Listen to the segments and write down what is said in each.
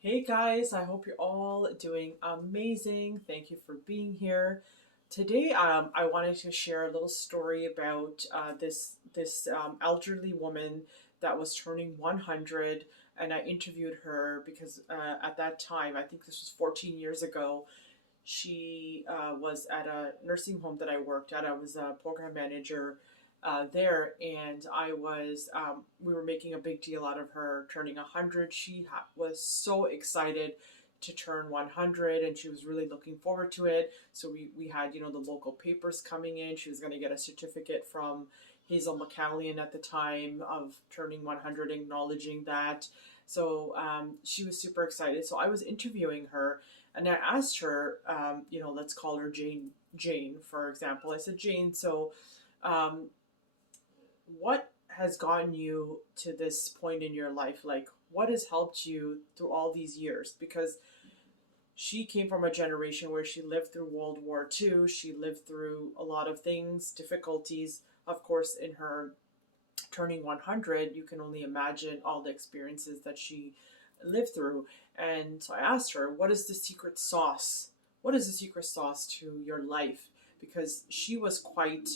Hey guys, I hope you're all doing amazing. Thank you for being here. Today, I wanted to share a little story about this elderly woman that was turning 100, and I interviewed her because at that time, I think this was 14 years ago, she was at a nursing home that I worked at. I was a program manager there, and we were making a big deal out of her turning 100. Was so excited to turn 100, and she was really looking forward to it. So we had, the local papers coming in. She was going to get a certificate from Hazel McCallion at the time of turning 100, acknowledging that. So she was super excited. So I was interviewing her, and I asked her, let's call her Jane. Jane, for example. I said, Jane, so um, what has gotten you to this point in your life? Like, what has helped you through all these years? Because she came from a generation where she lived through World War II. She lived through a lot of things, difficulties. Of course, in her turning 100, you can only imagine all the experiences that she lived through. And so I asked her, what is the secret sauce? What is the secret sauce to your life? Because she was quite,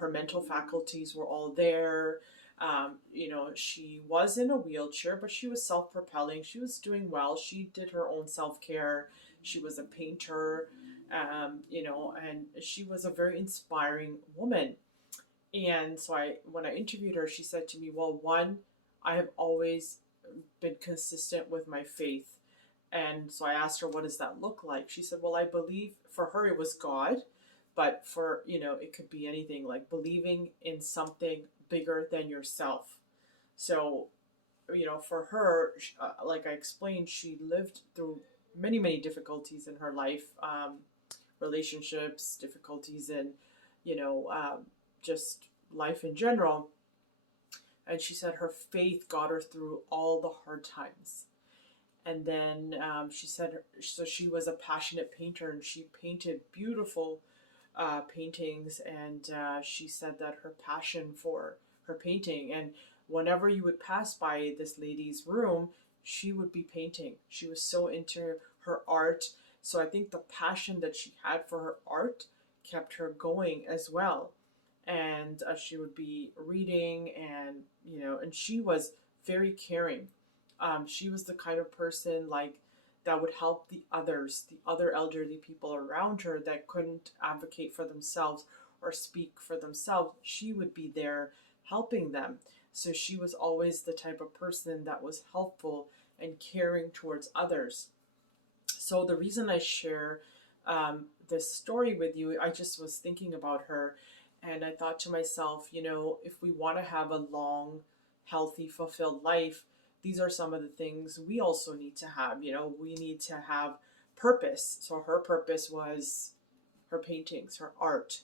her mental faculties were all there. She was in a wheelchair, but she was self propelling. She was doing well. She did her own self care. She was a painter, and she was a very inspiring woman. And so when I interviewed her, she said to me, well, one, I have always been consistent with my faith. And so I asked her, what does that look like? She said, well, I believe for her it was God, but for, it could be anything like believing in something bigger than yourself. So, for her, like I explained, she lived through many, many difficulties in her life, relationships, difficulties in, just life in general. And she said her faith got her through all the hard times. And then she said, so she was a passionate painter and she painted beautiful paintings. And she said that her passion for her painting, and whenever you would pass by this lady's room, she would be painting. She was so into her art. So I think the passion that she had for her art kept her going as well. And she would be reading, and she was very caring. She was the kind of person like that would help the others, the other elderly people around her that couldn't advocate for themselves or speak for themselves. She would be there helping them. So she was always the type of person that was helpful and caring towards others. So the reason I share this story with you, I just was thinking about her, and I thought to myself, if we want to have a long, healthy, fulfilled life, these are some of the things we also need to have. We need to have purpose. So her purpose was her paintings, her art.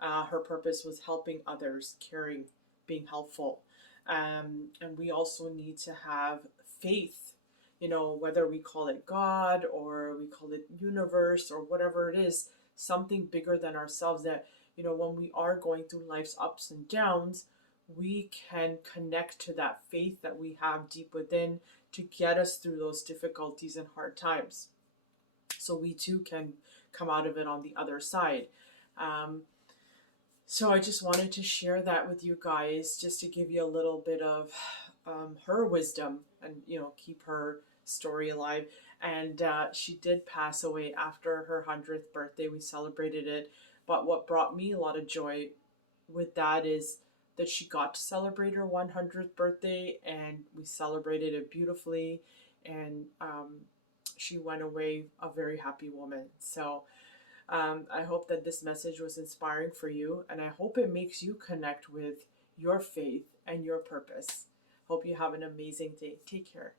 Her purpose was helping others, caring, being helpful. And we also need to have faith, whether we call it God or we call it universe or whatever it is, something bigger than ourselves that, when we are going through life's ups and downs, we can connect to that faith that we have deep within to get us through those difficulties and hard times. So we too can come out of it on the other side. Um, so I just wanted to share that with you guys, just to give you a little bit of her wisdom and keep her story alive. And she did pass away after her 100th birthday. We celebrated it. But what brought me a lot of joy with that is that she got to celebrate her 100th birthday, and we celebrated it beautifully. And she went away a very happy woman. So I hope that this message was inspiring for you, and I hope it makes you connect with your faith and your purpose. Hope you have an amazing day. Take care.